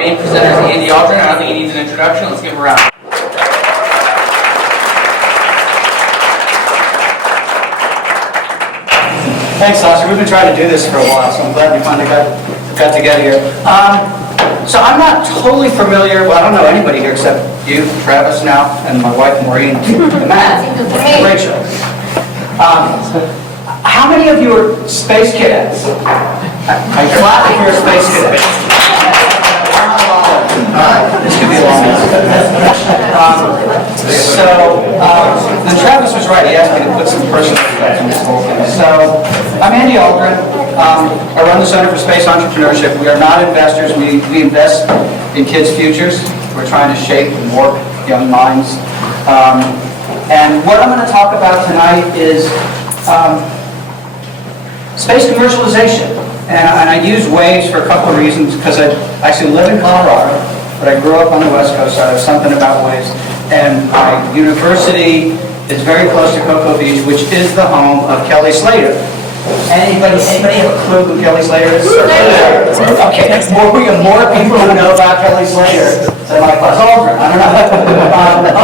main presenter is Andy Aldrin. I don't think he needs an introduction. Let's give him a round. Thanks, Sasha. We've been trying to do this for a while, so I'm glad we finally got together here. So I'm not totally familiar, well, I don't know anybody here except you, Travis now, and my wife Maureen, and Matt, Rachel. How many of you are space cadets? I clap if you're a space cadet. Alright, this could be a long one. Then Travis was right, he asked me to put some personal stuff in this whole thing. So, I'm Andy Aldrin. I run the Center for Space Entrepreneurship. We are not investors, we invest in kids' futures. We're trying to shape and warp young minds. And what I'm going to talk about tonight is space commercialization. And I use waves for a couple of reasons, because I actually live in Colorado, but I grew up on the West Coast, so I have something about waves. And my university is very close to Cocoa Beach, which is the home of Kelly Slater. Anybody have a clue who Kelly Slater is? Okay, more people who know about Kelly Slater than my class Aldrin. I don't know.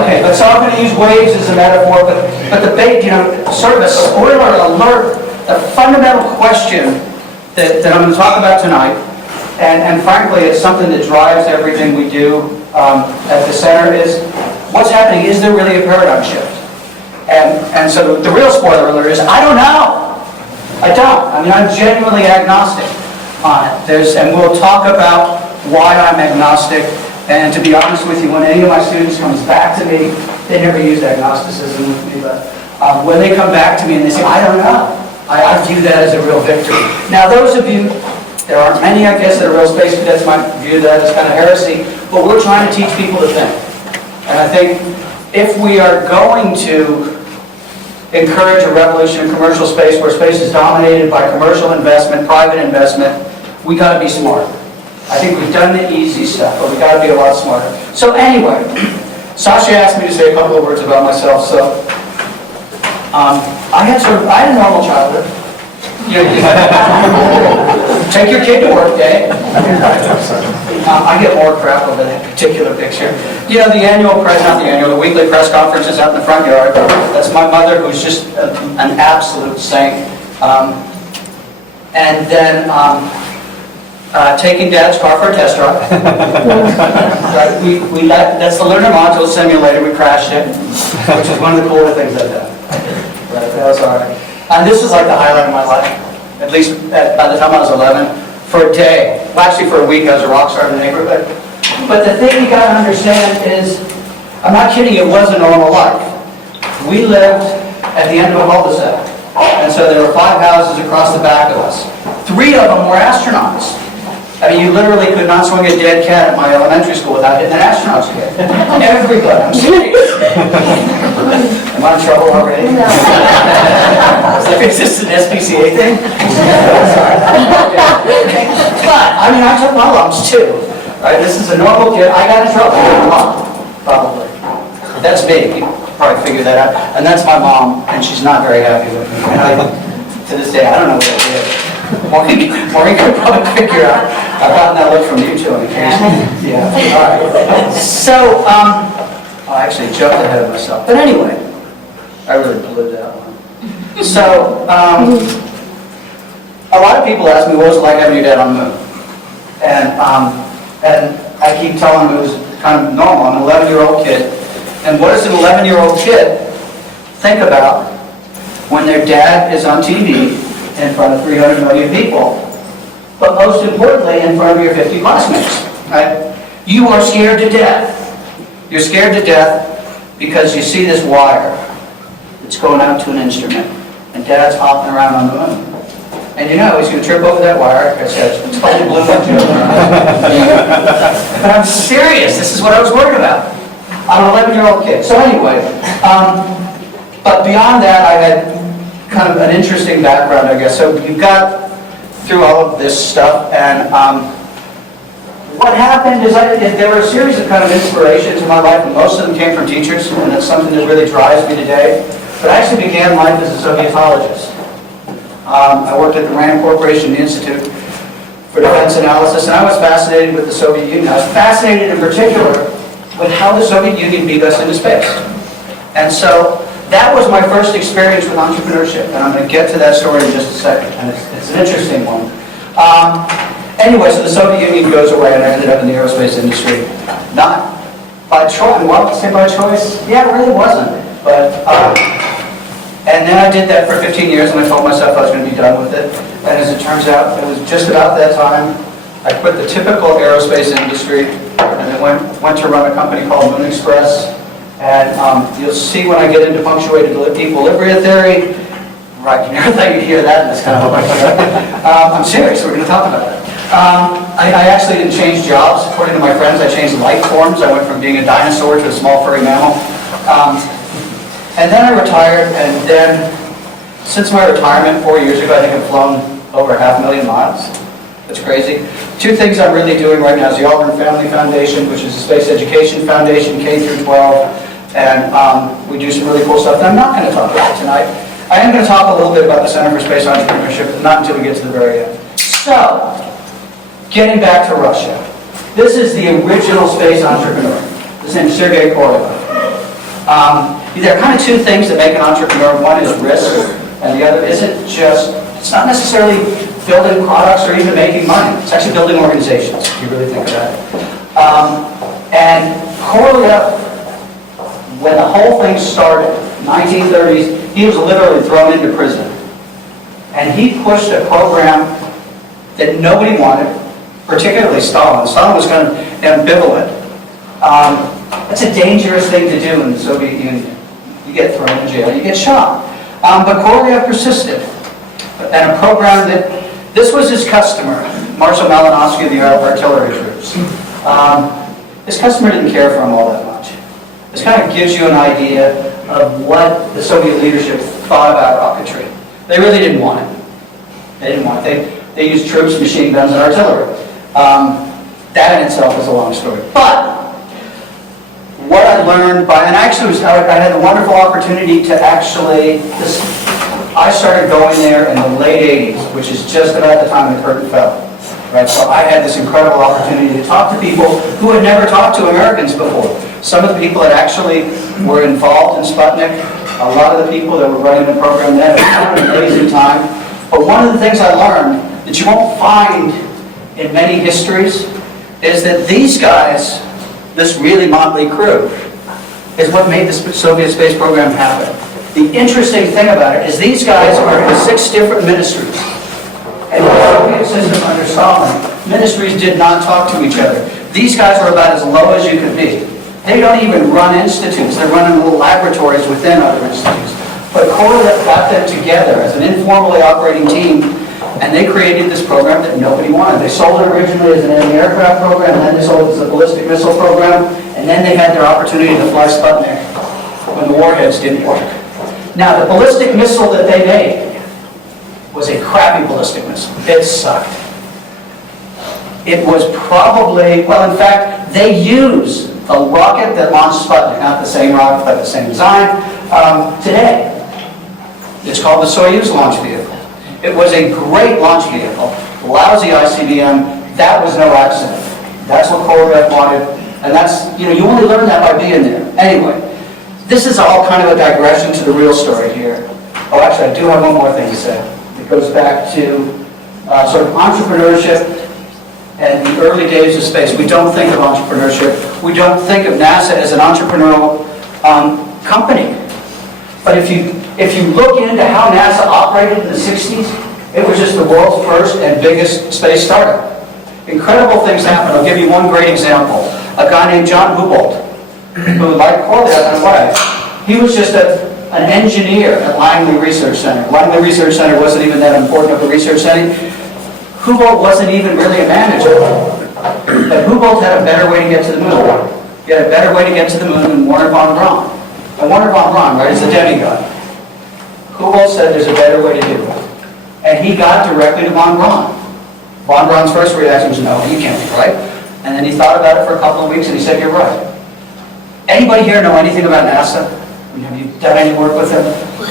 Okay. But so I'm going to use waves as a metaphor, but the big, sort of a spoiler alert, the fundamental question that I'm going to talk about tonight, and frankly, it's something that drives everything we do at the center, is what's happening? Is there really a paradigm shift? And so the real spoiler alert is, I don't know. I don't. I mean, I'm genuinely agnostic on it. And we'll talk about why I'm agnostic. And to be honest with you, when any of my students comes back to me, they never used agnosticism with me, but when they come back to me and they say, I don't know, I view that as a real victory. Now, those of you, there aren't many, I guess, that are real space cadets might view that as kind of heresy, but we're trying to teach people to think. And I think if we are going to encourage a revolution in commercial space where space is dominated by commercial investment, private investment, we got to be smart. I think we've done the easy stuff, but we got to be a lot smarter. So anyway, Sasha asked me to say a couple of words about myself. So I had a normal childhood. Take your kid to work day. I get more crap over that particular picture. The weekly press conferences out in the front yard. That's my mother, who's just an absolute saint. And then taking Dad's car for a test drive. Right, that's the Lunar Module Simulator. We crashed it, which is one of the cooler things I've done. Right, that was all right. And this was like the highlight of my life. At least by the time I was 11, for a day. Well, actually for a week, I was a rock star in the neighborhood. But the thing you got to understand is, I'm not kidding, it was a normal life. We lived at the end of a cul-de-sac. And so there were 5 houses across the back of us. 3 of them were astronauts. I mean, you literally could not swing a dead cat at my elementary school without hitting an astronaut's kid. Everybody, I'm serious. Am I in trouble already? No. Is this an SPCA thing? But, I mean, I took my lumps too. Right? This is a normal kid. I got in trouble with my mom, probably. That's me. You probably figure that out. And that's my mom, and she's not very happy with me. And to this day, I don't know what I did. Maureen could probably figure out. I've gotten that look from you too on occasion. Yeah. All right. So, I actually jumped ahead of myself. But anyway, I really blew that one. So, a lot of people ask me, what was it like having your dad on the moon? And I keep telling them it was kind of normal. I'm an 11-year-old kid. And what does an 11-year-old kid think about when their dad is on TV in front of 300 million people, but most importantly, in front of your 50 classmates? Right? You are scared to death. You're scared to death because you see this wire that's going out to an instrument, and Dad's hopping around on the moon. And he's going to trip over that wire. I said, it's totally blew my joke. But I'm serious. This is what I was worried about. I'm an 11-year-old kid. So anyway, but beyond that, I had kind of an interesting background, I guess. So you got through all of this stuff, and what happened is there were a series of kind of inspirations in my life, and most of them came from teachers, and that's something that really drives me today. But I actually began life as a Sovietologist. I worked at the RAND Corporation, the Institute, for defense analysis, and I was fascinated with the Soviet Union. I was fascinated in particular with how the Soviet Union beat us into space. And so that was my first experience with entrepreneurship, and I'm going to get to that story in just a second, and it's an interesting one. Anyway, so the Soviet Union goes away, and I ended up in the aerospace industry. Not by choice. Well, say by choice? Yeah, it really wasn't. But and then I did that for 15 years, and I told myself I was going to be done with it. And as it turns out, it was just about that time I quit the typical aerospace industry, and I went to run a company called Moon Express. And you'll see when I get into punctuated equilibria theory, right, you never thought you'd hear that in this kind of I'm serious, we're going to talk about that. I actually didn't change jobs. According to my friends, I changed life forms. I went from being a dinosaur to a small furry mammal. And then I retired, and then since my retirement 4 years ago, I think I've flown over 500,000 miles. That's crazy. Two things I'm really doing right now is the Aldrin Family Foundation, which is a space education foundation, K through 12, and we do some really cool stuff that I'm not going to talk about tonight. I am going to talk a little bit about the Center for Space Entrepreneurship, but not until we get to the very end. So, getting back to Russia. This is the original space entrepreneur. His name is Sergei Korolev. There are kind of two things that make an entrepreneur. One is risk, and the other isn't just, it's not necessarily building products or even making money. It's actually building organizations, if you really think about it. And Korolev, when the whole thing started, 1930s, he was literally thrown into prison. And he pushed a program that nobody wanted, particularly Stalin. Stalin was kind of ambivalent. It's a dangerous thing to do in the Soviet Union. You get thrown in jail, you get shot. But Korolev persisted. And a program that, this was his customer, Marshal Malinowski of the artillery troops. His customer didn't care for him all that much. This kind of gives you an idea of what the Soviet leadership thought about rocketry. They really didn't want it. They didn't want it. They used troops, machine guns, and artillery. That in itself is a long story. But what I learned by, and actually I had the wonderful opportunity to actually, I started going there in the late 80s, which is just about the time the curtain fell. Right? So I had this incredible opportunity to talk to people who had never talked to Americans before. Some of the people that actually were involved in Sputnik, a lot of the people that were running the program then, it was an amazing time. But one of the things I learned that you won't find in many histories is that these guys, this really motley crew, is what made the Soviet space program happen. The interesting thing about it is these guys are in 6 different ministries. And the Soviet system under Stalin, ministries did not talk to each other. These guys were about as low as you could be. They don't even run institutes. They're running little laboratories within other institutes. But Korolev got them together as an informally operating team, and they created this program that nobody wanted. They sold it originally as an anti-aircraft program, and then they sold it as a ballistic missile program, and then they had their opportunity to fly Sputnik when the warheads didn't work. Now, the ballistic missile that they made was a crappy ballistic missile. It sucked. It was probably, well, in fact, they used the rocket that launched Sputnik, not the same rocket, but the same design, today. It's called the Soyuz launch vehicle. It was a great launch vehicle, lousy ICBM. That was no accident. That's what Korolev wanted, and that's, you only learn that by being there. Anyway, this is all kind of a digression to the real story here. Oh, actually, I do have one more thing to say. It goes back to sort of entrepreneurship and the early days of space. We don't think of entrepreneurship. We don't think of NASA as an entrepreneurial company. But if you look into how NASA operated in the 60s, it was just the world's first and biggest space startup. Incredible things happened. I'll give you one great example. A guy named John Houbolt, who, like Korolev in a way, he was just an engineer at Langley Research Center. Langley Research Center wasn't even that important of a research setting. Houbolt wasn't even really a manager. But Houbolt had a better way to get to the moon. He had a better way to get to the moon than Wernher von Braun. And Wernher von Braun, right, is a demigod. Houbolt said there's a better way to do it. And he got directly to von Braun. Von Braun's first reaction was, no, you can't be right. And then he thought about it for a couple of weeks and he said, you're right. Anybody here know anything about NASA? Have you done any work with them?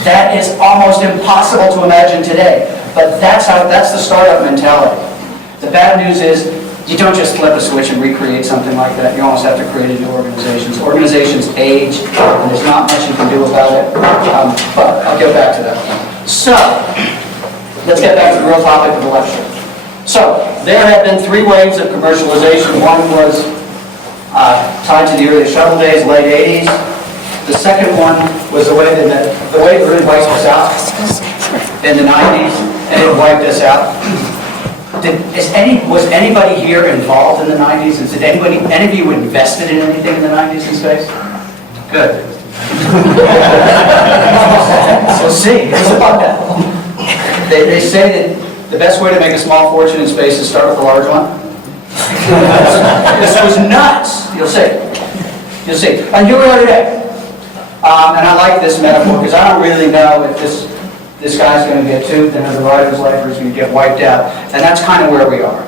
That is almost impossible to imagine today. But that's the startup mentality. The bad news is, you don't just flip a switch and recreate something like that. You almost have to create a new organization. Organizations age, and there's not much you can do about it. But I'll get back to that. So, let's get back to the real topic of the lecture. So, there have been 3 waves of commercialization. One was tied to the early shuttle days, late 80s. The second one was the wave that really wiped us out in the 90s, and it wiped us out. Was anybody here involved in the 90s? And did any of you invested in anything in the 90s in space? Good. So see, it's about that. They say that the best way to make a small fortune in space is start with a large one. This was nuts. You'll see. You'll see. And here we are today. And I like this metaphor because I don't really know if this guy's going to get toothed and the ride of his life or he's going to get wiped out. And that's kind of where we are.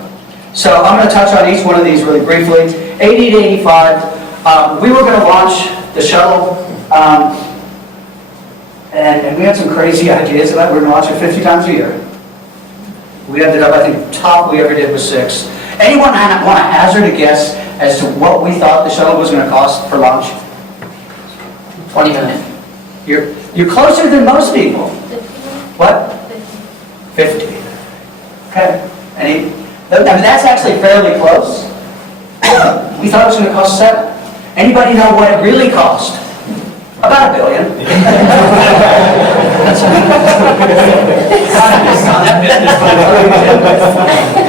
So I'm going to touch on each one of these really briefly. 80 to 85, we were going to launch the shuttle. And we had some crazy ideas about it. We were going to launch it 50 times a year. We ended up, I think, top we ever did was 6. Anyone want to hazard a guess as to what we thought the shuttle was going to cost for launch? 20 million. You're closer than most people. What? 50. Okay. That's actually fairly close. We thought it was going to cost 7. Anybody know what it really cost? About $1 billion.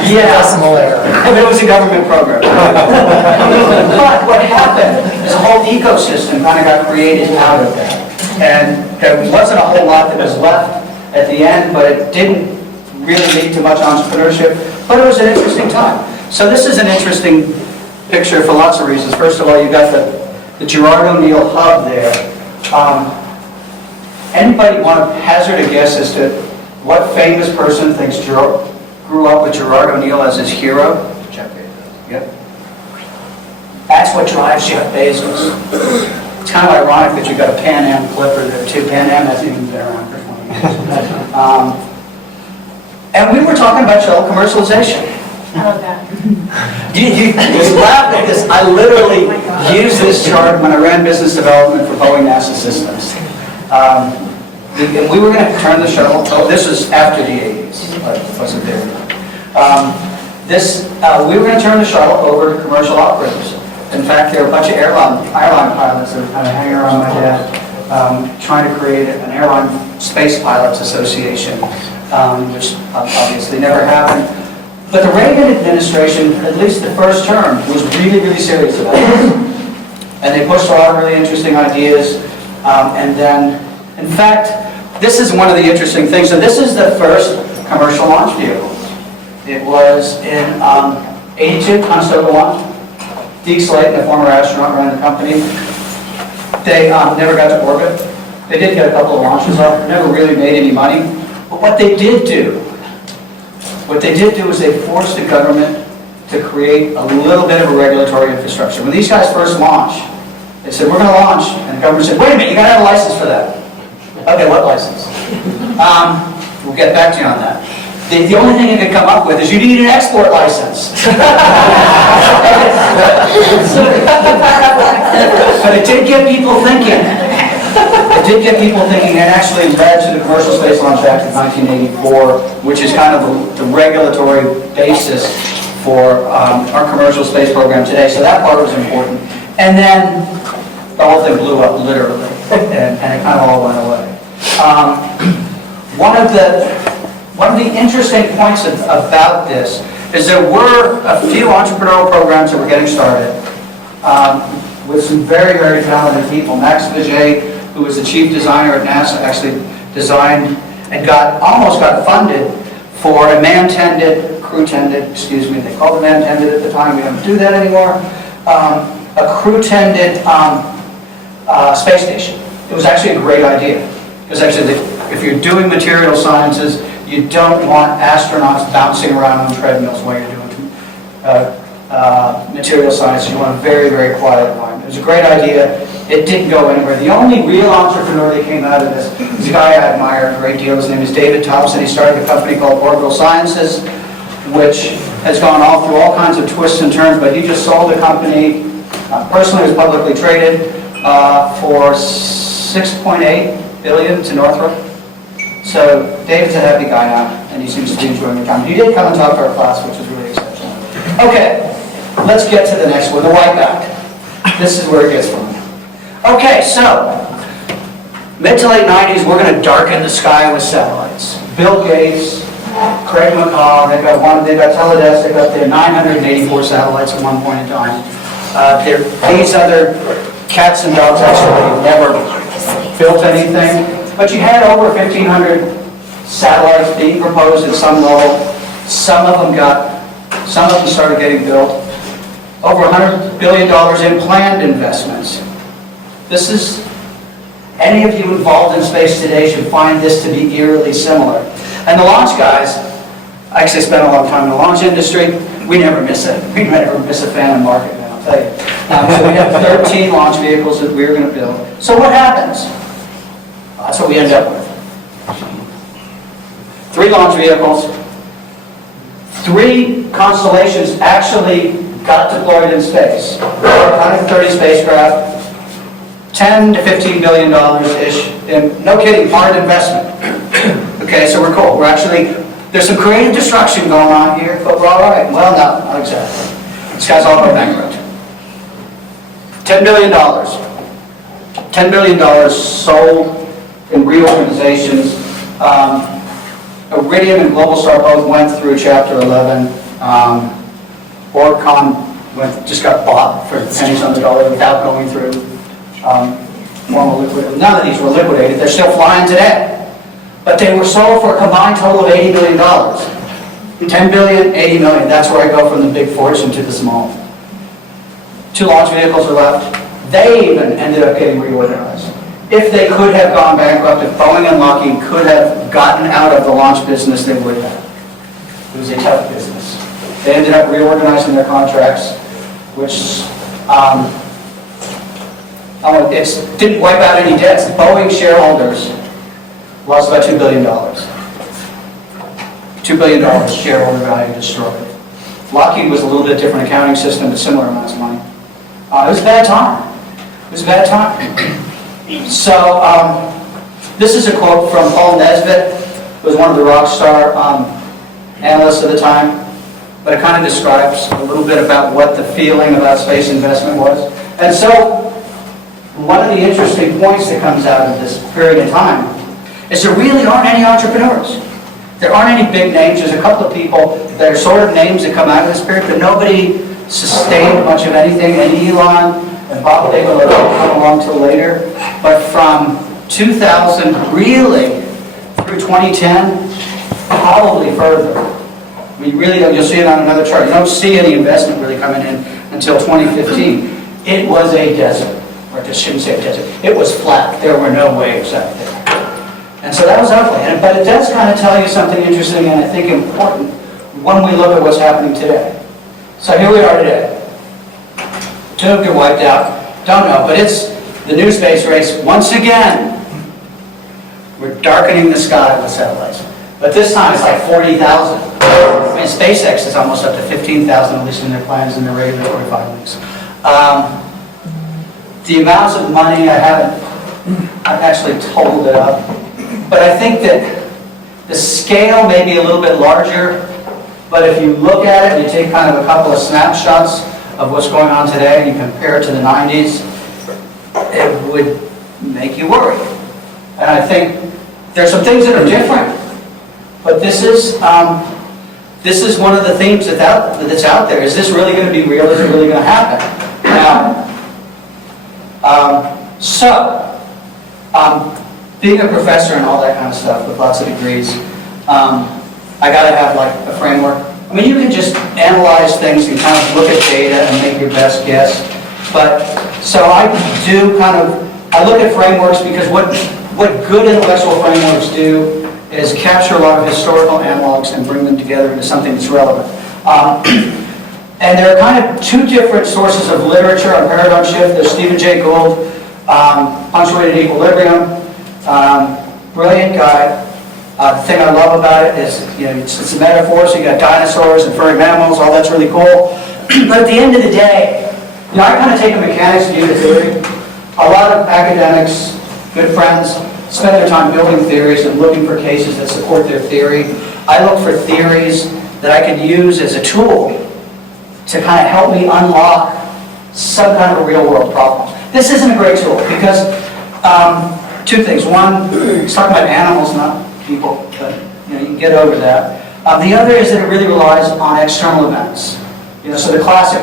Yeah. Decimal error. It was a government program. But what happened is a whole ecosystem kind of got created out of that. And there wasn't a whole lot that was left at the end, but it didn't really lead to much entrepreneurship. But it was an interesting time. So this is an interesting picture for lots of reasons. First of all, you've got the Gerard O'Neill hub there. Anybody want to hazard a guess as to what famous person thinks grew up with Gerard O'Neill as his hero? Jeff Bezos. Yep. That's what drives Jeff Bezos. It's kind of ironic that you've got a Pan Am Clipper there too. Pan Am hasn't even been around for 20 years. And we were talking about shuttle commercialization. I love that. You laugh at this. I literally used this chart when I ran business development for Boeing NASA Systems. And we were going to turn the shuttle. Oh, this was after the 80s. I wasn't there. We were going to turn the shuttle over to commercial operators. In fact, there are a bunch of airline pilots that are kind of hanging around my desk, trying to create an airline space pilots association, which obviously never happened. But the Reagan administration, at least the first term, was really, really serious about this. And they pushed a lot of really interesting ideas. And then, in fact, this is one of the interesting things. So this is the first commercial launch vehicle. It was in 82, Conestoga launch. Deke Slayton, a former astronaut, ran the company. They never got to orbit. They did get a couple of launches off. Never really made any money. But what they did do is they forced the government to create a little bit of a regulatory infrastructure. When these guys first launched, they said, we're going to launch. And the government said, wait a minute, you got to have a license for that. Okay, what license? We'll get back to you on that. The only thing you could come up with is you need an export license. But it did get people thinking. It did get people thinking, and actually led to the Commercial Space Launch Act of 1984, which is kind of the regulatory basis for our commercial space program today. So that part was important. And then the whole thing blew up, literally, and it kind of all went away. One of the interesting points about this is there were a few entrepreneurial programs that were getting started with some very, very talented people. Max Vijay, who was the chief designer at NASA, actually designed and almost got funded for a man-tended, crew-tended, excuse me, they called it man-tended at the time, we don't do that anymore, a crew-tended space station. It was actually a great idea. Because actually, if you're doing material sciences, you don't want astronauts bouncing around on treadmills while you're doing material science. You want a very, very quiet environment. It was a great idea. It didn't go anywhere. The only real entrepreneur that came out of this is a guy I admire a great deal. His name is David Thompson. He started a company called Orbital Sciences, which has gone all through all kinds of twists and turns, but he just sold the company, personally was publicly traded, for $6.8 billion to Northrop. So David's a happy guy now, and he seems to be enjoying the time. He did come and talk to our class, which was really exceptional. Okay, let's get to the next one, the wipeout. This is where it gets fun. Okay, so mid to late 90s, we're going to darken the sky with satellites. Bill Gates, Craig McCaw, they've got Teledesk, they've got their 984 satellites at one point in time. These other cats and dogs actually never built anything, but you had over 1,500 satellites being proposed at some level. Some of them started getting built. Over $100 billion in planned investments. This is, any of you involved in space today should find this to be eerily similar. And the launch guys, I actually spent a long time in the launch industry, we never miss it. We never miss a fan in market, man, I'll tell you. So we have 13 launch vehicles that we're going to build. So what happens? That's what we end up with. 3 launch vehicles, 3 constellations actually got deployed in space. 130 spacecraft, $10 to $15 billion-ish, and no kidding, hard investment. Okay, so we're cool. We're actually, there's some creative destruction going on here, but we're all right. Well, no, not exactly. This guy's all going bankrupt. $10 billion. $10 billion sold in reorganizations. Iridium and Globalstar both went through Chapter 11. Orcon just got bought for pennies on the dollar without going through formal liquidation. None of these were liquidated. They're still flying today. But they were sold for a combined total of $80 billion. $10 billion, $80 million. That's where I go from the big fortune to the small. 2 launch vehicles are left. They even ended up getting reorganized. If they could have gone bankrupt, if Boeing and Lockheed could have gotten out of the launch business, they would have. It was a tough business. They ended up reorganizing their contracts, which it didn't wipe out any debts. Boeing shareholders lost about $2 billion. $2 billion shareholder value destroyed. Lockheed was a little bit different accounting system, but similar amounts of money. It was a bad time. It was a bad time. So, this is a quote from Paul Nesbitt, who was one of the rock star analysts of the time, but it kind of describes a little bit about what the feeling about space investment was. And so, one of the interesting points that comes out of this period of time is there really aren't any entrepreneurs. There aren't any big names. There's a couple of people that are sort of names that come out of this period, but nobody sustained much of anything. And Elon and Bob Daigle didn't come along till later. But from 2000 really through 2010, probably further. I mean, really, you'll see it on another chart. You don't see any investment really coming in until 2015. It was a desert. Or I just shouldn't say desert. It was flat. There were no waves out there. And so that was ugly. But it does kind of tell you something interesting and I think important when we look at what's happening today. So here we are today. 2 get wiped out. Don't know, but it's the new space race. Once again, we're darkening the sky with satellites. But this time it's like 40,000. I mean, SpaceX is almost up to 15,000, at least in their plans and their regulatory filings. The amounts of money, I've actually totaled it up. But I think that the scale may be a little bit larger, but if you look at it and you take kind of a couple of snapshots of what's going on today and you compare it to the 90s, it would make you worry. And I think there's some things that are different, but this is one of the themes that's out there. Is this really going to be real? Is it really going to happen? Now, being a professor and all that kind of stuff with lots of degrees, I got to have like a framework. I mean, you can just analyze things and kind of look at data and make your best guess. But so I look at frameworks because what good intellectual frameworks do is capture a lot of historical analogs and bring them together into something that's relevant. And there are kind of 2 different sources of literature on paradigm shift. There's Stephen Jay Gould, Punctuated Equilibrium, brilliant guy. The thing I love about it is, it's a metaphor, so you got dinosaurs and furry mammals, all that's really cool. But at the end of the day, I kind of take a mechanics view to theory. A lot of academics, good friends, spend their time building theories and looking for cases that support their theory. I look for theories that I can use as a tool to kind of help me unlock some kind of a real world problem. This isn't a great tool because two things. One, it's talking about animals, not people, but you can get over that. The other is that it really relies on external events. So the classic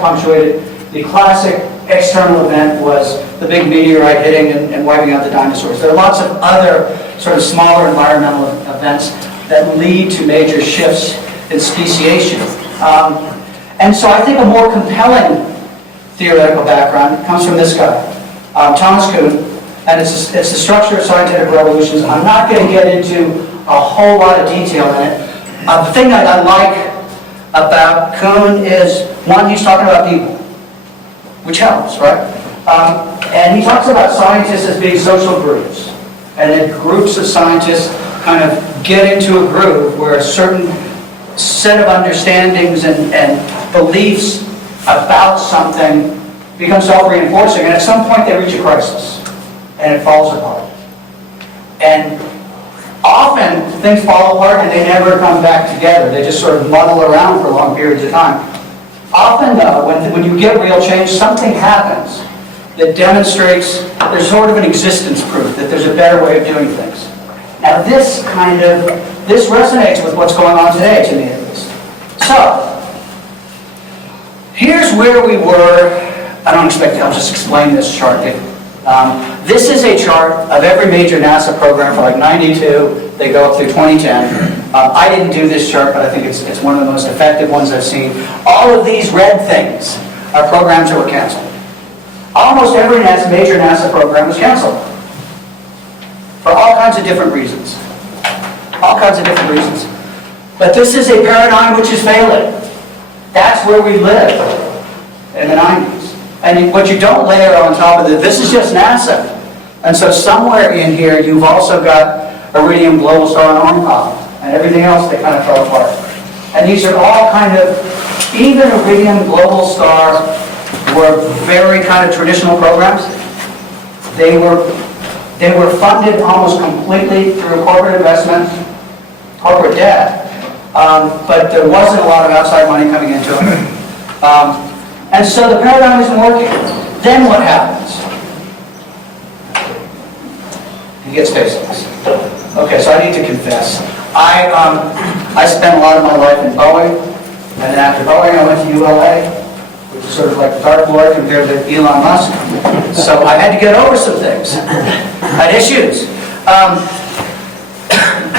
external event was the big meteorite hitting and wiping out the dinosaurs. There are lots of other sort of smaller environmental events that lead to major shifts in speciation. And so I think a more compelling theoretical background comes from this guy, Thomas Kuhn, and it's the structure of scientific revolutions. I'm not going to get into a whole lot of detail in it. The thing that I like about Kuhn is, one, he's talking about people, which helps, right? And he talks about scientists as being social groups, and that groups of scientists kind of get into a groove where a certain set of understandings and beliefs about something become self-reinforcing, and at some point they reach a crisis, and it falls apart. And often things fall apart and they never come back together. They just sort of muddle around for long periods of time. Often, though, when you get real change, something happens that demonstrates there's sort of an existence proof that there's a better way of doing things. Now, this resonates with what's going on today, to me at least. So, here's where we were. I'll just explain this chart. This is a chart of every major NASA program for like 92. They go up through 2010. I didn't do this chart, but I think it's one of the most effective ones I've seen. All of these red things are programs that were canceled. Almost every major NASA program was canceled for all kinds of different reasons. All kinds of different reasons. But this is a paradigm which is failing. That's where we live in the 90s. And what you don't layer on top of this is just NASA. And so somewhere in here, you've also got Iridium, Global Star, and ORMCOM, and everything else that kind of fell apart. And these are all kind of, even Iridium, Global Star were very kind of traditional programs. They were funded almost completely through corporate investment, corporate debt, but there wasn't a lot of outside money coming into them. And so the paradigm isn't working. Then what happens? You get SpaceX. Okay, so I need to confess. I spent a lot of my life in Boeing, and then after Boeing I went to ULA, which is sort of like the Dark Lord compared to Elon Musk. So I had to get over some things. I had issues.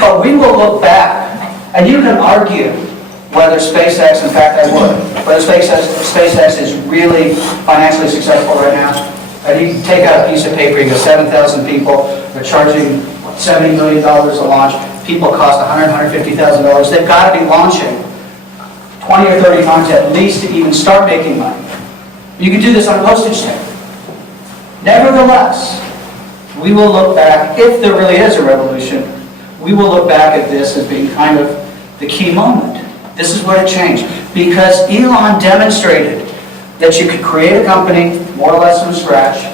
But we will look back, and you can argue whether SpaceX, in fact I would, whether SpaceX is really financially successful right now. And you can take out a piece of paper, you go 7,000 people, they're charging $70 million a launch, people cost $100,000, $150,000. They've got to be launching 20 or 30 times at least to even start making money. You can do this on a postage stamp. Nevertheless, we will look back, if there really is a revolution, we will look back at this as being kind of the key moment. This is what it changed. Because Elon demonstrated that you could create a company, more or less from scratch,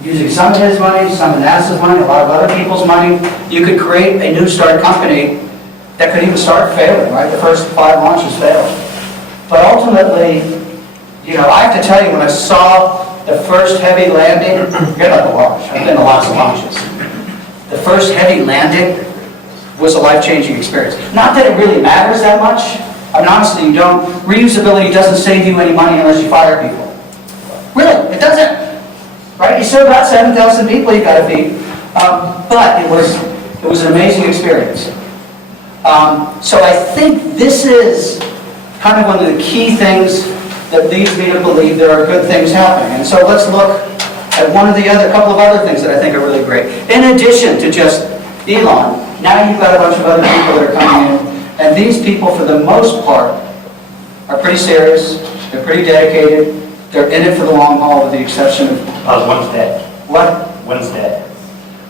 using some of his money, some of NASA's money, a lot of other people's money. You could create a new start company that could even start failing, right? The first 5 launches failed. But ultimately, I have to tell you, when I saw the first heavy landing, forget about the launch, I've been to lots of launches. The first heavy landing was a life-changing experience. Not that it really matters that much. I mean, honestly, reusability doesn't save you any money unless you fire people. Really, it doesn't. Right? You still got 7,000 people you got to feed. But it was an amazing experience. So I think this is kind of one of the key things that leads me to believe there are good things happening. And so let's look at a couple of other things that I think are really great. In addition to just Elon, now you've got a bunch of other people that are coming in, and these people, for the most part, are pretty serious, they're pretty dedicated, they're in it for the long haul with the exception of... One's dead. What? One's dead.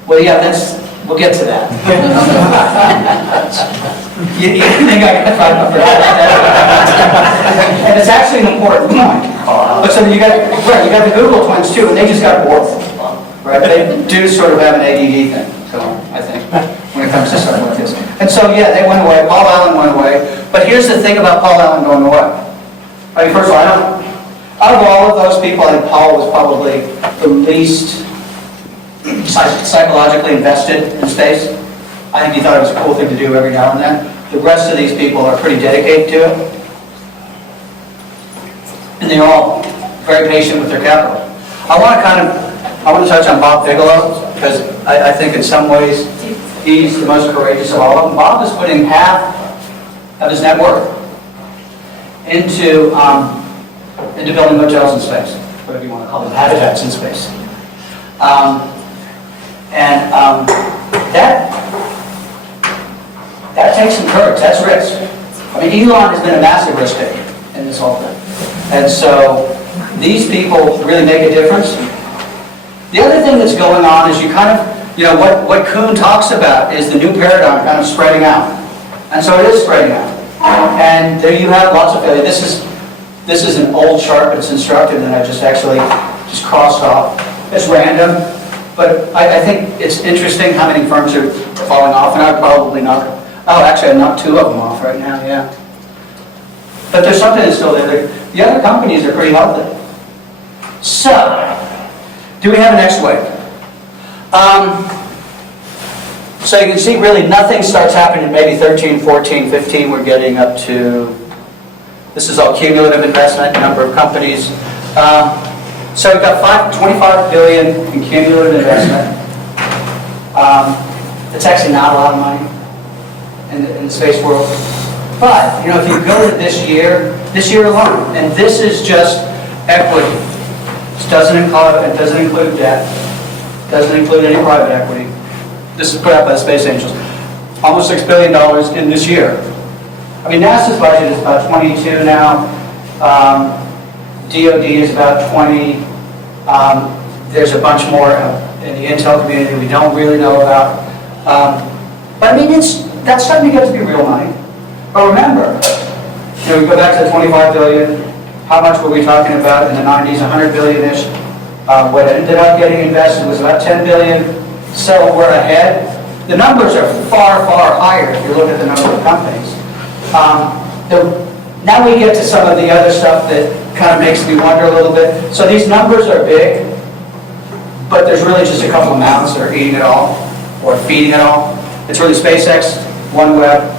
Well, yeah, that's We'll get to that. You think I can find up for that? And it's actually an important point. But so you got the Google twins too, and they just got bored. Right? They do sort of have an ADD thing, so I think, when it comes to stuff like this. And so, yeah, they went away. Paul Allen went away. But here's the thing about Paul Allen going away. I mean, first of all, out of all of those people, I think Paul was probably the least psychologically invested in space. I think he thought it was a cool thing to do every now and then. The rest of these people are pretty dedicated to it. And they're all very patient with their capital. I want to touch on Bob Bigelow, because I think in some ways he's the most courageous of all of them. Bob is putting half of his net worth into building hotels in space, whatever you want to call them, habitats in space. That takes some courage, that's risk. I mean, Elon has been a massive risk taker in this whole thing. And so these people really make a difference. The other thing that's going on is what Kuhn talks about is the new paradigm kind of spreading out. And so it is spreading out. And there you have lots of failure. This is an old chart, but it's instructive, and I just crossed off. It's random, but I think it's interesting how many firms are falling off, and I would probably knock, I knocked 2 of them off right now, yeah. But there's something that's still there. The other companies are pretty healthy. So, do we have an next wave? So you can see really nothing starts happening in maybe 13, 14, 15. We're getting up to, this is all cumulative investment, number of companies. So we've got 25 billion in cumulative investment. It's actually not a lot of money in the space world. But, if you go to this year alone, and this is just equity. This doesn't include debt, doesn't include any private equity. This is put out by the Space Angels. Almost $6 billion in this year. I mean, NASA's budget is about 22 now. DoD is about 20. There's a bunch more in the intel community we don't really know about. But I mean, that's starting to get to be real money. But remember, we go back to the 25 billion. How much were we talking about in the 90s? 100 billion-ish. What ended up getting invested was about 10 billion. So we're ahead. The numbers are far, far higher if you look at the number of companies. Now we get to some of the other stuff that kind of makes me wonder a little bit. So these numbers are big, but there's really just a couple of mouths that are eating it all, or feeding it all. It's really SpaceX, OneWeb,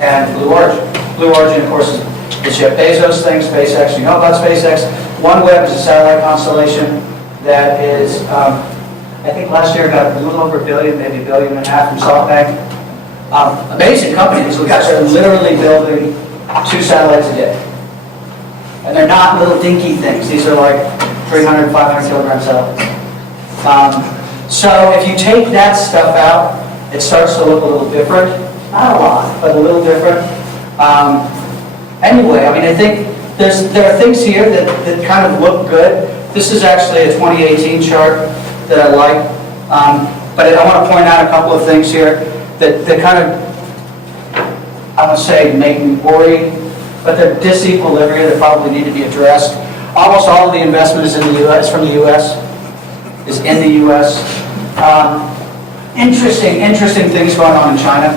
and Blue Origin. Blue Origin, of course, is Jeff Bezos' thing. SpaceX, you know about SpaceX. OneWeb is a satellite constellation that is, I think last year got a little over $1 billion, maybe $1.5 billion from SoftBank. Amazing companies. These guys are literally building 2 satellites a day. And they're not little dinky things. These are like 300, 500 kilogram satellites. So if you take that stuff out, it starts to look a little different. Not a lot, but a little different. Anyway, I mean, I think there are things here that kind of look good. This is actually a 2018 chart that I like. But I want to point out a couple of things here that kind of, I won't say make me worried, but they're disequilibria that probably need to be addressed. Almost all of the investment is in the U.S., from the U.S., is in the U.S. Interesting things going on in China,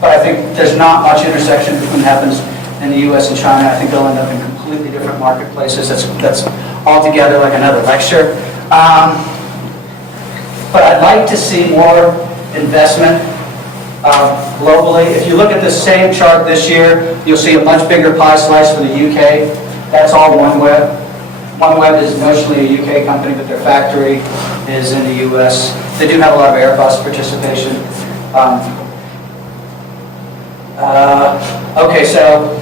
but I think there's not much intersection between what happens in the U.S. and China. I think they'll end up in completely different marketplaces. That's altogether like another lecture. But I'd like to see more investment globally. If you look at the same chart this year, you'll see a much bigger pie slice for the UK. That's all OneWeb. OneWeb is notionally a UK company, but their factory is in the US. They do have a lot of Airbus participation. Okay, so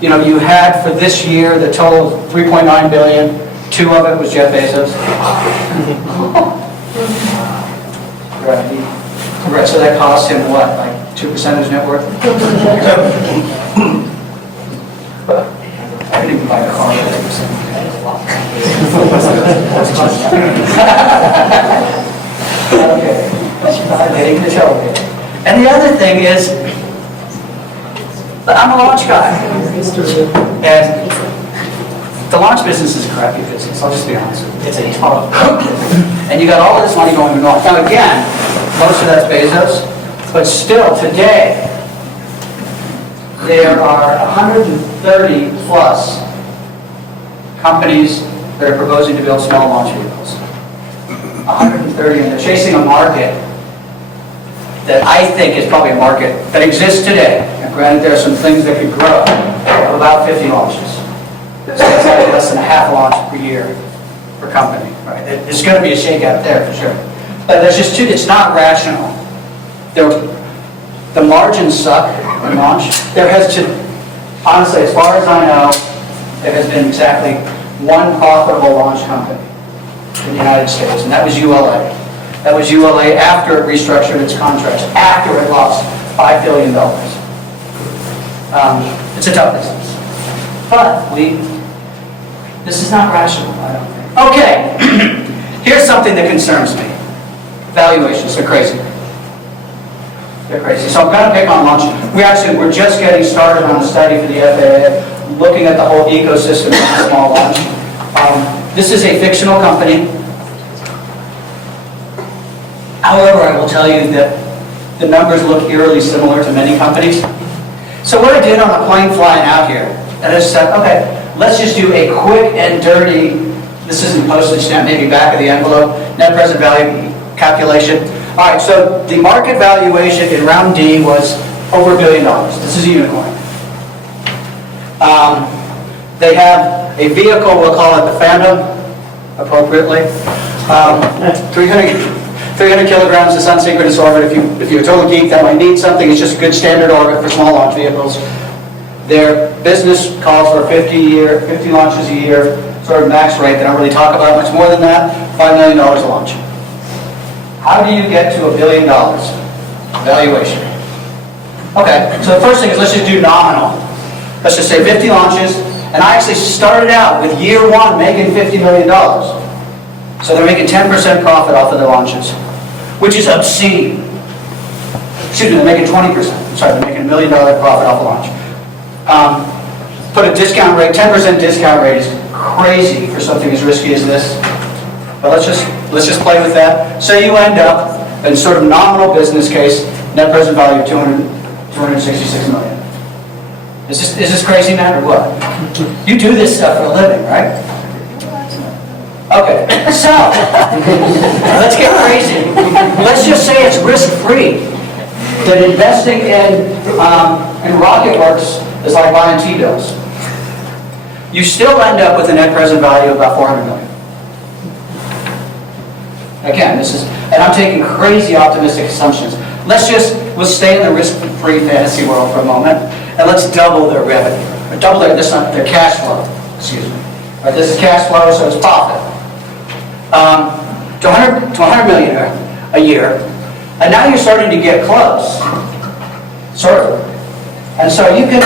you had for this year the total 3.9 billion. 2 of it was Jeff Bezos. Right, so that cost him what, like 2% of his net worth? I didn't even buy a car. Okay. And the other thing is, I'm a launch guy. And the launch business is a crappy business, I'll just be honest with you. It's a total. And you got all of this money going to launch. Now again, most of that's Bezos, but still today, there are 130 plus companies that are proposing to build small launch vehicles. 130, and they're chasing a market that I think is probably a market that exists today. And granted, there are some things that could grow of about 50 launches. So that's like less than a half launch per year per company, right? There's going to be a shakeout there for sure. But there's just two, it's not rational. The margins suck in launch. There has to, honestly, as far as I know, there has been exactly one profitable launch company in the United States, and that was ULA. That was ULA after it restructured its contracts, after it lost $5 billion. It's a tough business. But this is not rational, I don't think. Okay, here's something that concerns me. Valuations are crazy. They're crazy. So I'm going to pick on launch. We're just getting started on a study for the FAA, looking at the whole ecosystem of small launch. This is a fictional company. However, I will tell you that the numbers look eerily similar to many companies. So what I did on the plane flying out here, and I said, okay, let's just do a quick and dirty, this isn't postage stamp, maybe back of the envelope, net present value calculation. All right, so the market valuation in round D was over $1 billion. This is a unicorn. They have a vehicle, we'll call it the Phantom, appropriately. 300 kilograms of sun-synchronous orbit. If you're a total geek that might need something, it's just a good standard orbit for small launch vehicles. Their business calls for 50 launches a year, sort of max rate. They don't really talk about much more than that. $5 million a launch. How do you get to $1 billion valuation? Okay, so the first thing is let's just do nominal. Let's just say 50 launches, and I actually started out with year one making $50 million. So they're making 10% profit off of their launches, which is obscene. Excuse me, they're making 20%. Sorry, they're making $1 million profit off a launch. Put a discount rate, 10% discount rate is crazy for something as risky as this. But let's just play with that. So you end up in sort of nominal business case, net present value of $266 million. Is this crazy, man, or what? You do this stuff for a living, right? Okay, so let's get crazy. Let's just say it's risk-free. That investing in RocketWorks is like buying T-bills. You still end up with a net present value of about $400 million. Again, and I'm taking crazy optimistic assumptions. We'll stay in the risk-free fantasy world for a moment, and let's double their revenue. Or double their cash flow, excuse me. All right, this is cash flow, so it's profit. To 100 million a year, and now you're starting to get close, sort of. And so you can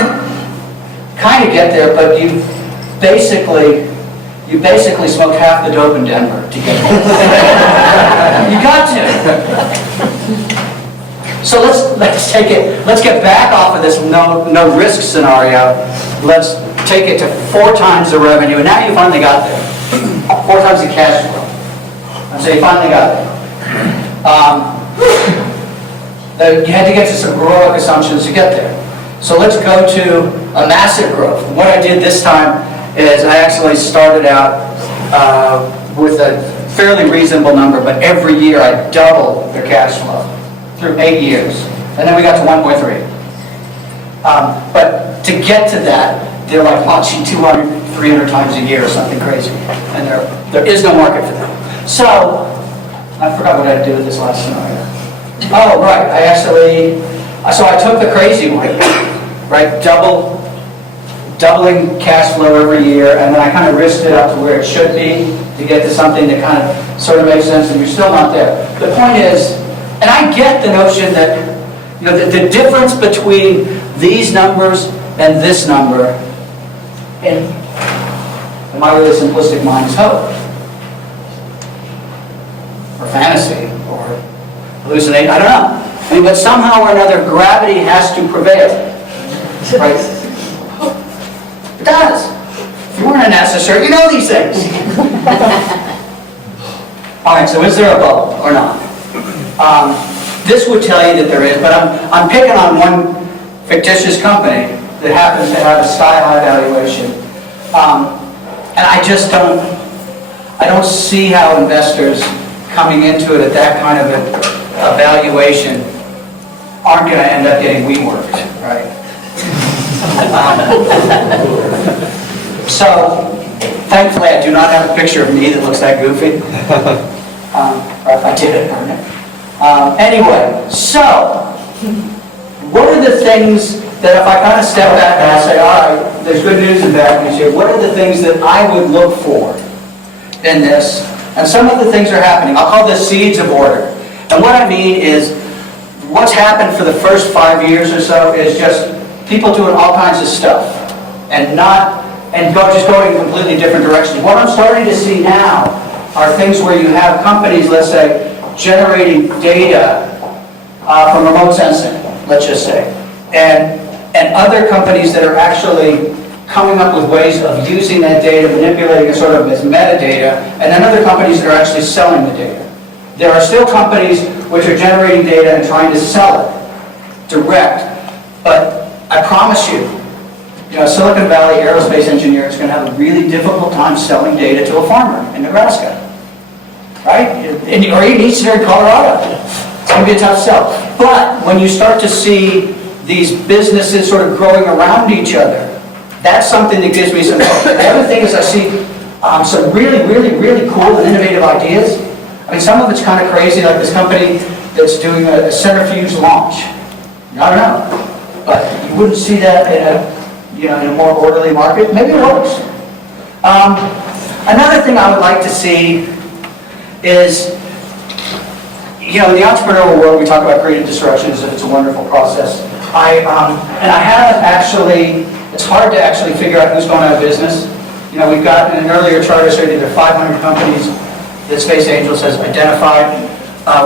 kind of get there, but you basically smoked half the dope in Denver to get there. You got to. So let's take it. Let's get back off of this no risk scenario. Let's take it to 4 times the revenue, and now you finally got there. 4 times the cash flow. And so you finally got there. You had to get to some heroic assumptions to get there. So let's go to a massive growth. What I did this time is I actually started out with a fairly reasonable number, but every year I doubled their cash flow through 8 years. And then we got to 1.3. But to get to that, they're like launching 200, 300 times a year or something crazy. And there is no market for them. So, I forgot what I had to do with this last scenario. Oh, right, so I took the crazy one, right, doubling cash flow every year, and then I kind of risked it up to where it should be to get to something that kind of sort of makes sense, and you're still not there. The point is, and I get the notion that, you know, the difference between these numbers and this number, in my really simplistic mind, is hope. Or fantasy, or hallucinate, I don't know. I mean, but somehow or another, gravity has to prevail. Right? It does. If you weren't a NASA shirt, you know these things. All right, so is there a bubble or not? This would tell you that there is, but I'm picking on one fictitious company that happens to have a sky-high valuation. And I just don't see how investors coming into it at that kind of a valuation aren't going to end up getting WeWorked, right? So, thankfully, I do not have a picture of me that looks that goofy. Or if I did, I don't know. Anyway, so, what are the things that if I kind of step back and I say, all right, there's good news and bad news here, what are the things that I would look for in this? And some of the things are happening. I'll call this seeds of order. And what I mean is, what's happened for the first 5 years or so is just people doing all kinds of stuff and just going in completely different directions. What I'm starting to see now are things where you have companies, let's say, generating data from remote sensing, let's just say, and other companies that are actually coming up with ways of using that data, manipulating it sort of as metadata, and then other companies that are actually selling the data. There are still companies which are generating data and trying to sell it direct, but I promise you, Silicon Valley aerospace engineer is going to have a really difficult time selling data to a farmer in Nebraska, right? Or even Eastern Colorado. It's going to be a tough sell. But when you start to see these businesses sort of growing around each other, that's something that gives me some hope. The other thing is I see some really, really, really cool and innovative ideas. I mean, some of it's kind of crazy, like this company that's doing a centrifuge launch. I don't know, but you wouldn't see that in a more orderly market. Maybe it works. Another thing I would like to see is, in the entrepreneurial world, we talk about creative destruction as if it's a wonderful process. It's hard to actually figure out who's going out of business. We've got in an earlier chart I showed you there are 500 companies that Space Angels has identified.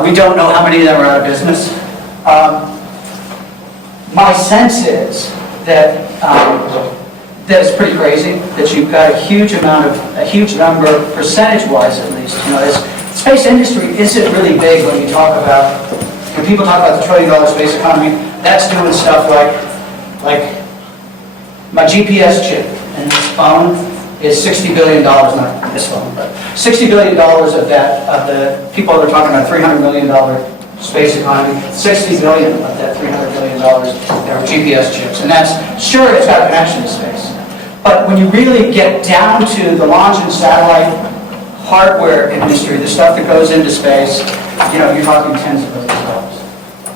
We don't know how many of them are out of business. My sense is that it's pretty crazy that you've got a huge number, percentage-wise at least. Space industry isn't really big when you talk about, when people talk about the trillion-dollar space economy. That's doing stuff like my GPS chip in this phone is $60 billion, not this phone, but $60 billion of the people that are talking about $300 million space economy, 60 billion of that $300 billion are GPS chips. And that's, sure, it's got a connection to space. But when you really get down to the launch and satellite hardware industry, the stuff that goes into space, you're talking tens of billions of dollars.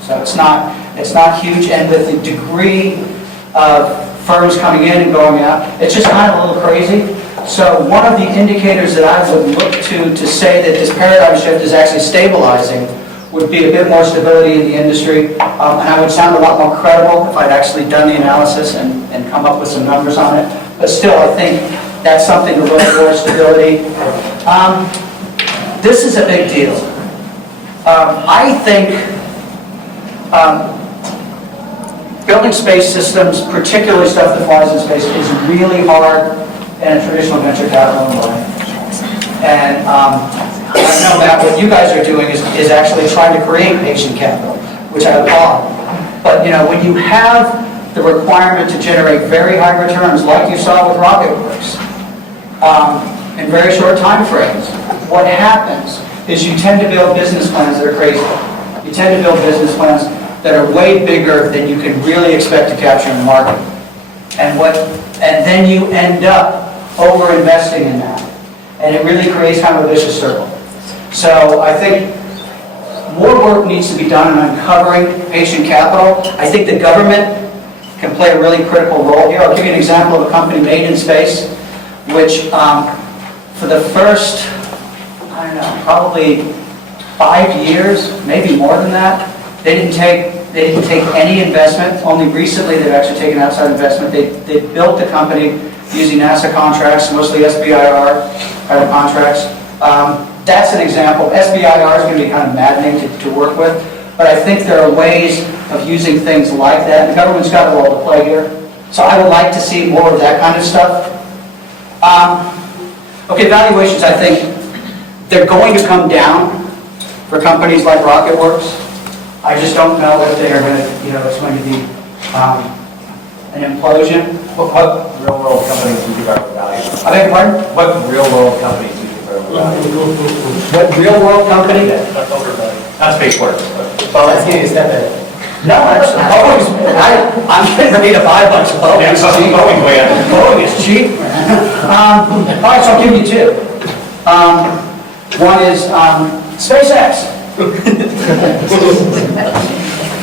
So it's not huge, and with the degree of firms coming in and going out, it's just kind of a little crazy. So one of the indicators that I would look to say that this paradigm shift is actually stabilizing would be a bit more stability in the industry, and I would sound a lot more credible if I'd actually done the analysis and come up with some numbers on it. But still, I think that's something to look for, stability. This is a big deal. I think building space systems, particularly stuff that flies in space, is really hard in a traditional venture capital environment. And I know that what you guys are doing is actually trying to create patient capital, which I applaud. But when you have the requirement to generate very high returns, like you saw with RocketWorks, in very short time frames, what happens is you tend to build business plans that are crazy. You tend to build business plans that are way bigger than you can really expect to capture in the market. And then you end up over-investing in that. And it really creates kind of a vicious circle. So I think more work needs to be done in uncovering patient capital. I think the government can play a really critical role here. I'll give you an example of a company made in space, which for the first, probably 5 years, maybe more than that, they didn't take any investment. Only recently they've actually taken outside investment. They built the company using NASA contracts, mostly SBIR kind of contracts. That's an example. SBIR is going to be kind of maddening to work with. but I think there are ways of using things like that. The government's got a role to play here. So I would like to see more of that kind of stuff. Okay, valuations, I think they're going to come down for companies like RocketWorks. I just don't know if they're going to, it's going to be an implosion. What real-world companies would you think are value? I beg your pardon? What real-world companies would you think are value? What real-world company? That's overvalued. Not spaceport. Well, let's give you a step in. No, actually, Boeing's, I'm getting ready to buy a bunch of Boeing. Yeah, so Boeing way up. Boeing is cheap, man. All right, so I'll give you two. One is SpaceX.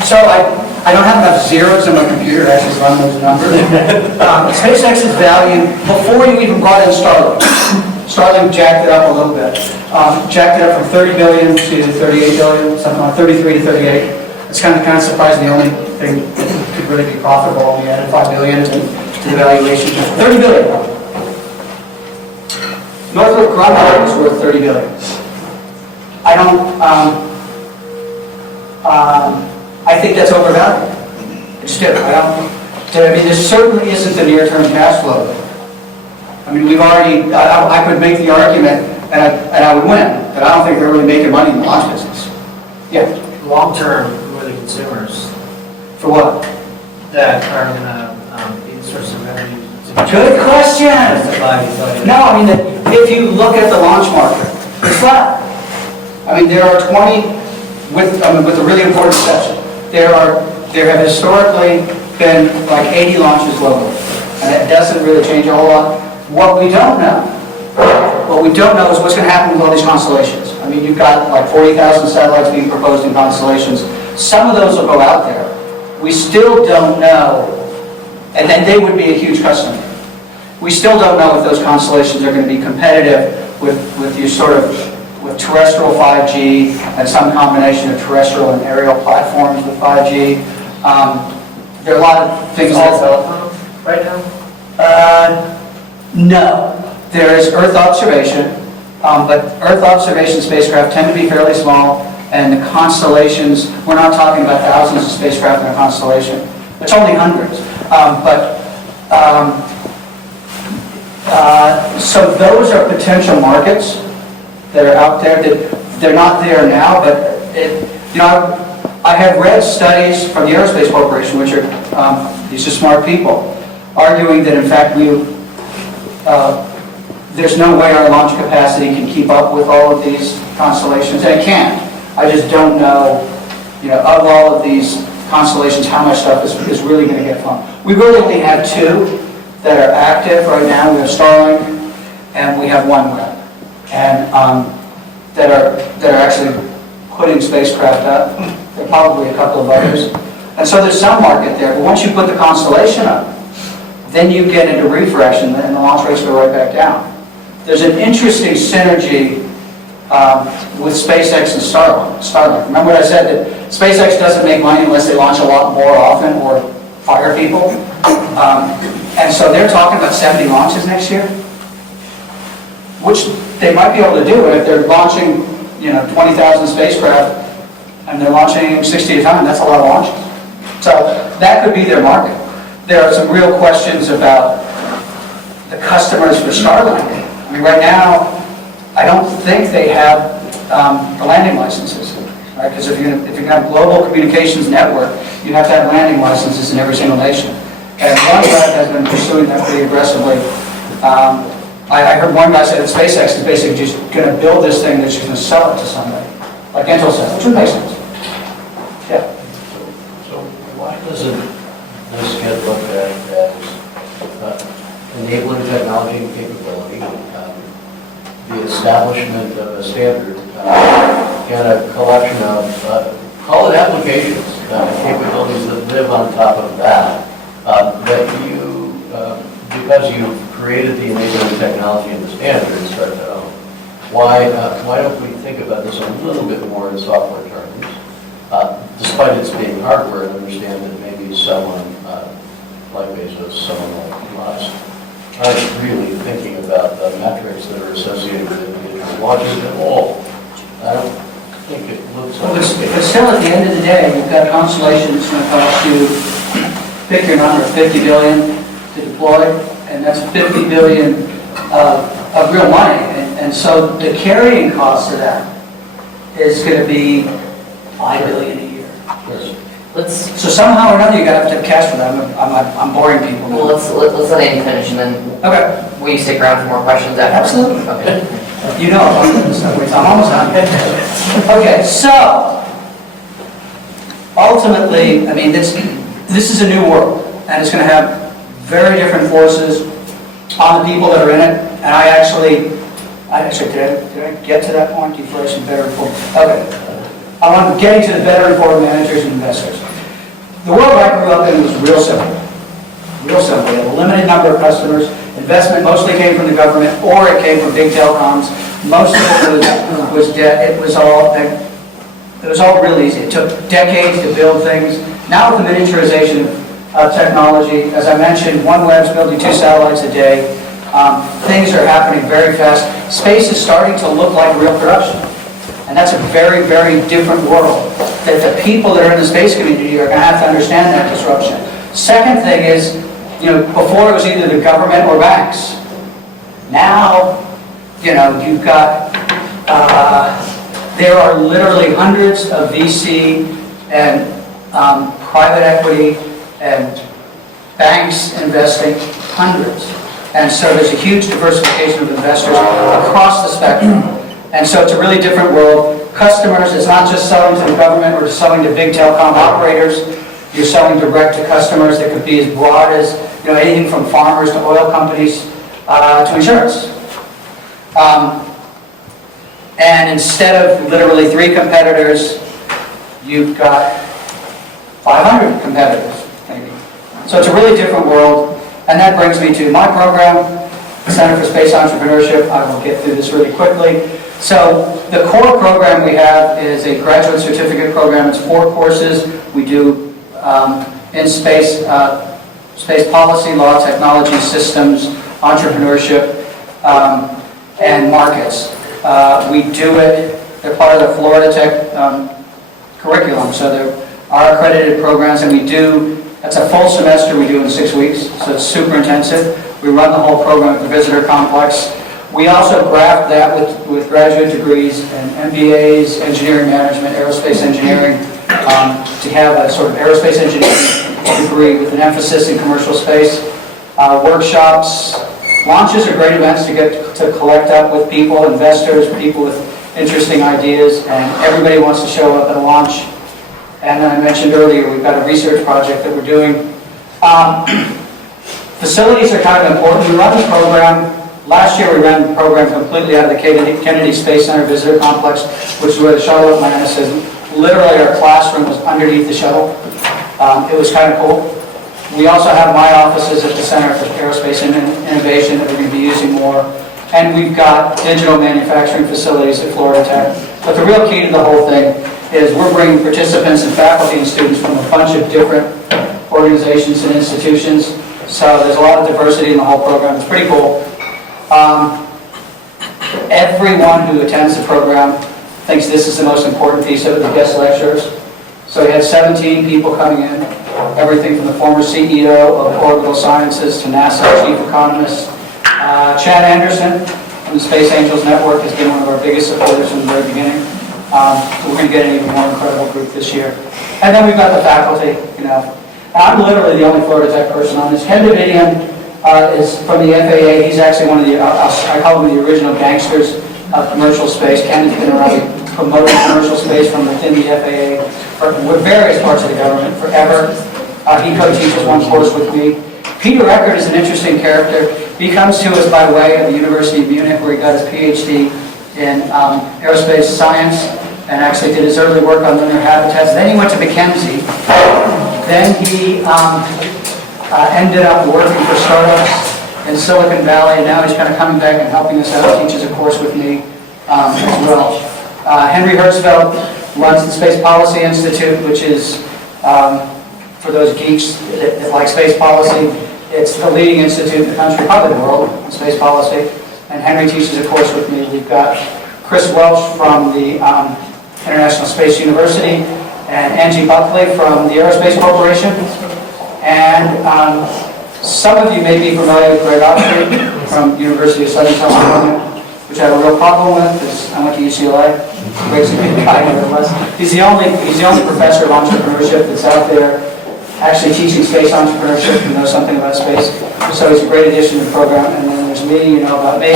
So I don't have enough zeros on my computer to actually run those numbers. SpaceX's value, before you even brought in Starlink, Starlink jacked it up a little bit. Jacked it up from 30 billion to 38 billion, something like 33 to 38. It's kind of surprising. The only thing that could really be profitable, we added 5 billion to the valuation. 30 billion. Northrop Grumman is worth 30 billion. I don't. I think that's overvalued. It's still. I mean, this certainly isn't the near-term cash flow. I mean, we've already. I could make the argument, and I would win, but I don't think they're really making money in the launch business. Yeah. Long term, who are the consumers For what? that are going to be the source of revenue? Good question. No, I mean, if you look at the launch market, it's flat. I mean, there are 20, with a really important exception, there have historically been like 80 launches globally, and it doesn't really change a whole lot. What we don't know is what's going to happen with all these constellations. I mean, you've got like 40,000 satellites being proposed in constellations. Some of those will go out there. We still don't know, and then they would be a huge customer. We still don't know if those constellations are going to be competitive with your with terrestrial 5G and some combination of terrestrial and aerial platforms with 5G. There are a lot of things. All telephone right now? No. There is Earth observation, but Earth observation spacecraft tend to be fairly small, and the constellations, we're not talking about thousands of spacecraft in a constellation. It's only hundreds. So those are potential markets that are out there. That they're not there now, but I have read studies from the Aerospace Corporation, which are these are smart people, arguing that in fact there's no way our launch capacity can keep up with all of these constellations, and it can't. I just don't know, of all of these constellations, how much stuff is really going to get flown. We really only have two that are active right now. We have Starlink, and we have OneWeb, and that are actually putting spacecraft up. There are probably a couple of others, and so there's some market there. But once you put the constellation up, then you get into refresh, and the launch rates go right back down. There's an interesting synergy with SpaceX and Starlink. Remember what I said, that SpaceX doesn't make money unless they launch a lot more often or fire people? And so they're talking about 70 launches next year, which they might be able to do if they're launching 20,000 spacecraft and they're launching 60 at a time. That's a lot of launches. So that could be their market. There are some real questions about the customers for Starlink. I mean, right now, I don't think they have the landing licenses, right? Because if you're going to have global communications network, you have to have landing licenses in every single nation. And OneWeb has been pursuing that pretty aggressively. I heard one guy say that SpaceX is basically just going to build this thing that's just going to sell it to somebody, like Intelsat, which would make sense. Yeah. So why doesn't this get looked at as enabling technology and capability, the establishment of a standard, and a collection of, call it applications, capabilities that live on top of that, that you, because you've created the enabling technology and the standard, start to own. Why don't we think about this a little bit more in software terms, despite its being hardware, and understand that maybe someone like Bezos, someone like Musk, aren't really thinking about the metrics that are associated with individual launches at all. think it looks But like. still, at the end of the day, you've got Constellation that's going to cost you, pick your number, 50 billion to deploy, and that's 50 billion of real money. And so the carrying cost of that is going to be 5 billion a year. Yes. Let's, So somehow or another, you're going to have to have cash for that. I'm boring people well, now. let's let Andy finish, and then Okay, will you stick around for more questions after? Absolutely. Okay. you know about this stuff. I'm almost done. Okay, so ultimately, I mean, this is a new world, and it's going to have very different forces on the people that are in it. And I actually did I get to that point? Before some better informed. Okay, I'm getting to the better informed managers and investors. The world I grew up in was real simple. Real simple. We had a limited number of customers. Investment mostly came from the government, or it came from big telecoms. Most of it was debt. It was all real easy. It took decades to build things. Now with the miniaturization of technology, as I mentioned, OneWeb's building 2 satellites a day. Things are happening very fast. Space is starting to look like real production. And that's a very, very different world. That the people that are in the space community are going to have to understand that disruption. Second thing is, before it was either the government or banks. Now, you've got, there are literally hundreds of VC and private equity and banks investing, hundreds. And so there's a huge diversification of investors across the spectrum. And so it's a really different world. Customers, it's not just selling to the government or selling to big telecom operators. You're selling direct to customers that could be as broad as anything from farmers to oil companies to insurance. And instead of literally 3 competitors, you've got 500 competitors, maybe. So it's a really different world. And that brings me to my program, the Center for Space Entrepreneurship. I will get through this really quickly. So the core program we have is a graduate certificate program. It's 4 courses. We do in space, space policy, law, technology, systems, entrepreneurship, and markets. We do it, they're part of the Florida Tech curriculum, so there are accredited programs, and that's a full semester we do in 6 weeks, so it's super intensive. We run the whole program at the visitor complex. We also graft that with graduate degrees and MBAs, engineering management, aerospace engineering, to have a sort of aerospace engineering degree with an emphasis in commercial space. Workshops, launches are great events to get to collect up with people, investors, people with interesting ideas, and everybody wants to show up at a launch. And then I mentioned earlier, we've got a research project that we're doing. Facilities are kind of important. We run the program. Last year we ran the program completely out of the Kennedy Space Center Visitor Complex, which is where the shuttle Atlantis is. Literally our classroom was underneath the shuttle. It was kind of cool. We also have my offices at the Center for Aerospace Innovation that we're going to be using more. And we've got digital manufacturing facilities at Florida Tech. But the real key to the whole thing is we're bringing participants and faculty and students from a bunch of different organizations and institutions. So there's a lot of diversity in the whole program. It's pretty cool. Everyone who attends the program thinks this is the most important piece of it, the guest lecturers. So we had 17 people coming in, everything from the former CEO of Orbital Sciences to NASA chief economist. Chad Anderson from the Space Angels Network has been one of our biggest supporters from the very beginning. We're going to get an even more incredible group this year. And then we've got the faculty, I'm literally the only Florida Tech person on this. Ken Davidian is from the FAA. He's actually one of the, I call him the original gangsters of commercial space. Ken has been around promoting commercial space from within the FAA with various parts of the government forever. He co-teaches one course with me. Peter Eckert is an interesting character. He comes to us by way of the University of Munich, where he got his PhD in aerospace science and actually did his early work on lunar habitats. Then he went to Mackenzie. Then he ended up working for startups in Silicon Valley, and now he's kind of coming back and helping us out, teaches a course with me as well. Henry Hertzfeld runs the Space Policy Institute, which is, for those geeks that like space policy, it's the leading institute in the country, probably the world, in space policy. And Henry teaches a course with me. We've got Chris Welch from the International Space University, and Angie Buckley from the Aerospace Corporation. And some of you may be familiar with Greg Aldrin from University of Southern California, which I have a real problem with because I went to UCLA. Greg's a good guy nevertheless. He's the only professor of entrepreneurship that's out there actually teaching space entrepreneurship who knows something about space. So he's a great addition to the program. And then there's me, you know about me.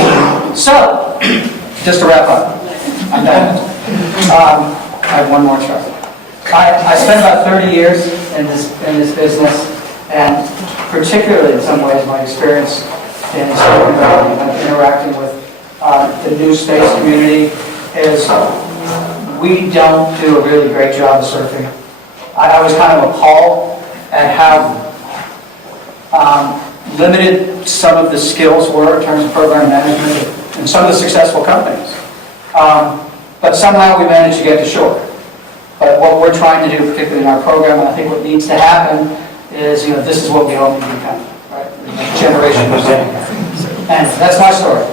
So, just to wrap up, I'm done. I have one more chart. I spent about 30 years in this business, and particularly in some ways my experience in Silicon Valley and interacting with the new space community is we don't do a really great job of surfing. I was kind of appalled at how limited some of the skills were in terms of program management in some of the successful companies. But somehow we managed to get to shore. But what we're trying to do, particularly in our program, and I think what needs to happen is, this is what we all need to become, right? The next generation. And that's my story.